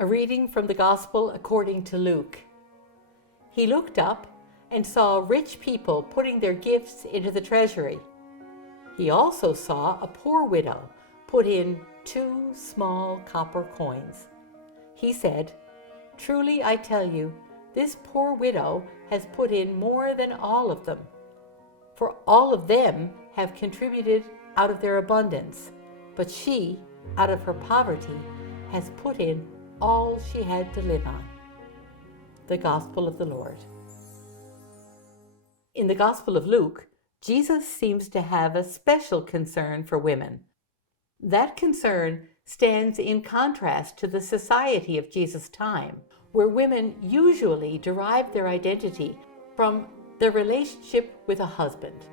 A reading from the Gospel according to Luke. He looked up and saw rich people putting their gifts into the treasury. He also saw a poor widow put in 2 small copper coins. He said, "Truly I tell you, this poor widow has put in more than all of them. For all of them have contributed out of their abundance, but she, out of her poverty, has put in all she had to live on." The Gospel of the Lord. In the Gospel of Luke, Jesus seems to have a special concern for women. That concern stands in contrast to the society of Jesus' time, where women usually derived their identity from their relationship with a husband.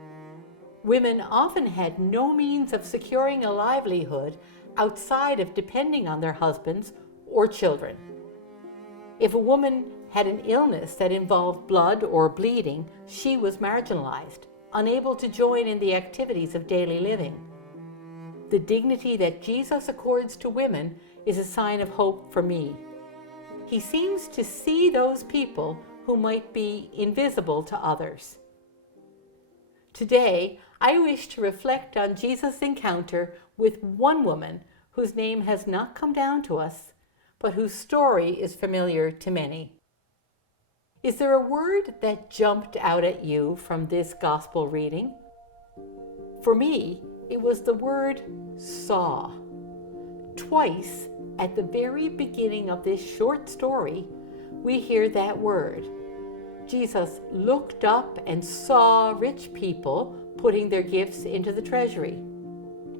Women often had no means of securing a livelihood outside of depending on their husbands or children. If a woman had an illness that involved blood or bleeding, she was marginalized, unable to join in the activities of daily living. The dignity that Jesus accords to women is a sign of hope for me. He seems to see those people who might be invisible to others. Today, I wish to reflect on Jesus' encounter with one woman whose name has not come down to us, but whose story is familiar to many. Is there a word that jumped out at you from this gospel reading? For me, it was the word saw. Twice, at the very beginning of this short story, we hear that word. Jesus looked up and saw rich people putting their gifts into the treasury.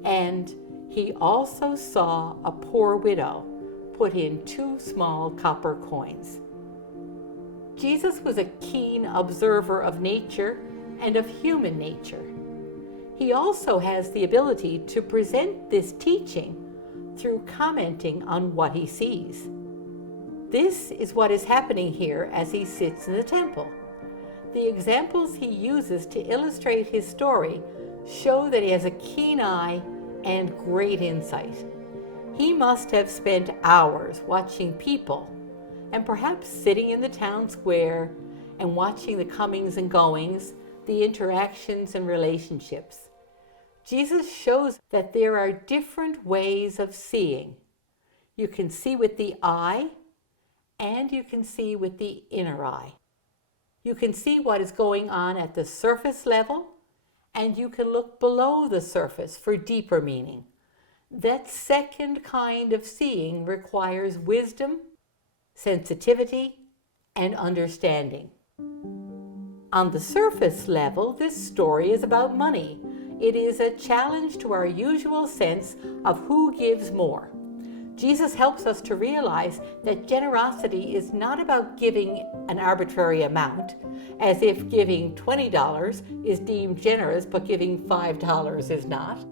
And he also saw a poor widow put in 2 small copper coins. Jesus was a keen observer of nature and of human nature. He also has the ability to present this teaching through commenting on what he sees. This is what is happening here as he sits in the temple. The examples he uses to illustrate his story show that he has a keen eye and great insight. He must have spent hours watching people, and perhaps sitting in the town square and watching the comings and goings, the interactions and relationships. Jesus shows that there are different ways of seeing. You can see with the eye, and you can see with the inner eye. You can see what is going on at the surface level, and you can look below the surface for deeper meaning. That second kind of seeing requires wisdom, sensitivity, and understanding. On the surface level, this story is about money. It is a challenge to our usual sense of who gives more. Jesus helps us to realize that generosity is not about giving an arbitrary amount, as if giving $20 is deemed generous but giving $5 is not.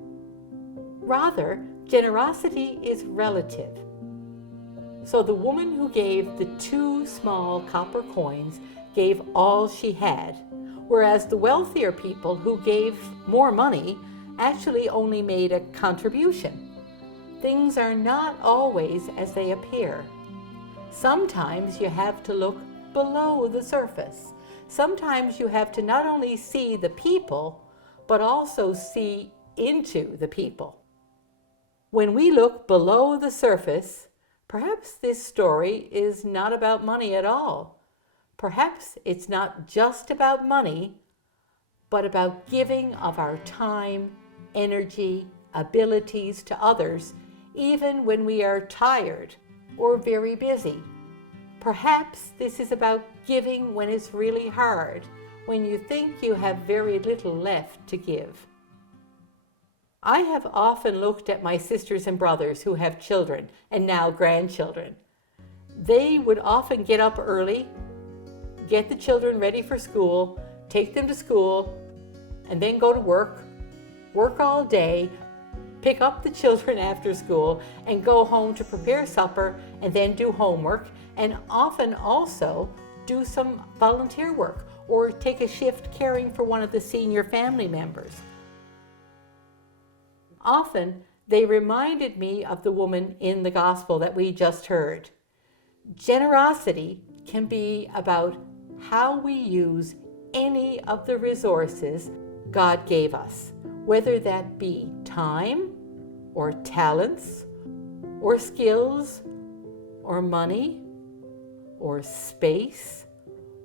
Rather, generosity is relative. So the woman who gave the 2 small copper coins gave all she had, whereas the wealthier people who gave more money actually only made a contribution. Things are not always as they appear. Sometimes you have to look below the surface. Sometimes you have to not only see the people, but also see into the people. When we look below the surface, perhaps this story is not about money at all. Perhaps it's not just about money, but about giving of our time, energy, abilities to others, even when we are tired or very busy. Perhaps this is about giving when it's really hard, when you think you have very little left to give. I have often looked at my sisters and brothers who have children and now grandchildren. They would often get up early, get the children ready for school, take them to school, and then go to work all day, pick up the children after school, and go home to prepare supper and then do homework, and often also do some volunteer work or take a shift caring for one of the senior family members. Often, they reminded me of the woman in the gospel that we just heard. Generosity can be about how we use any of the resources God gave us, whether that be time or talents or skills or money or space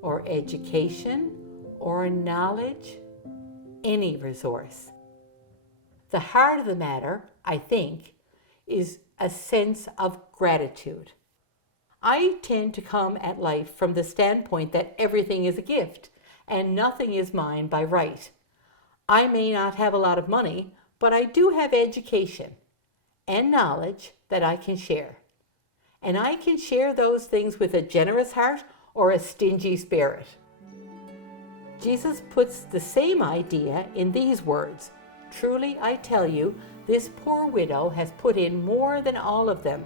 or education or knowledge, any resource. The heart of the matter, I think, is a sense of gratitude. I tend to come at life from the standpoint that everything is a gift and nothing is mine by right. I may not have a lot of money, but I do have education and knowledge that I can share. And I can share those things with a generous heart or a stingy spirit. Jesus puts the same idea in these words. Truly, I tell you, this poor widow has put in more than all of them,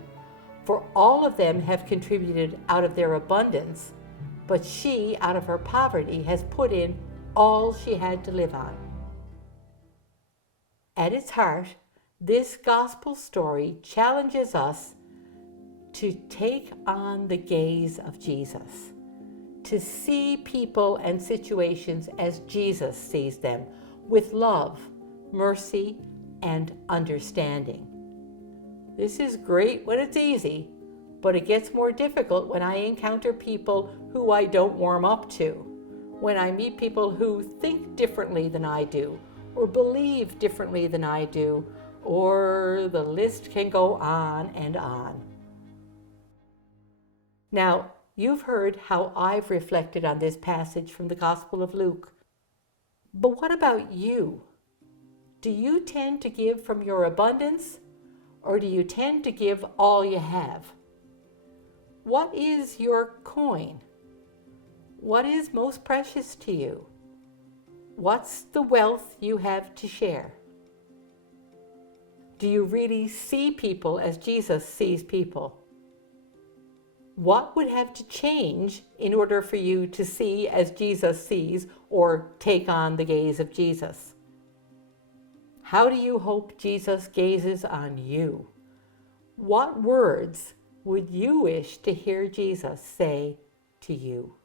for all of them have contributed out of their abundance, but she, out of her poverty, has put in all she had to live on. At its heart, this gospel story challenges us to take on the gaze of Jesus, to see people and situations as Jesus sees them, with love, mercy, and understanding. This is great when it's easy, but it gets more difficult when I encounter people who I don't warm up to, when I meet people who think differently than I do, or believe differently than I do, or the list can go on and on. Now, you've heard how I've reflected on this passage from the Gospel of Luke. But what about you? Do you tend to give from your abundance, or do you tend to give all you have? What is your coin? What is most precious to you? What's the wealth you have to share? Do you really see people as Jesus sees people? What would have to change in order for you to see as Jesus sees, or take on the gaze of Jesus? How do you hope Jesus gazes on you? What words would you wish to hear Jesus say to you?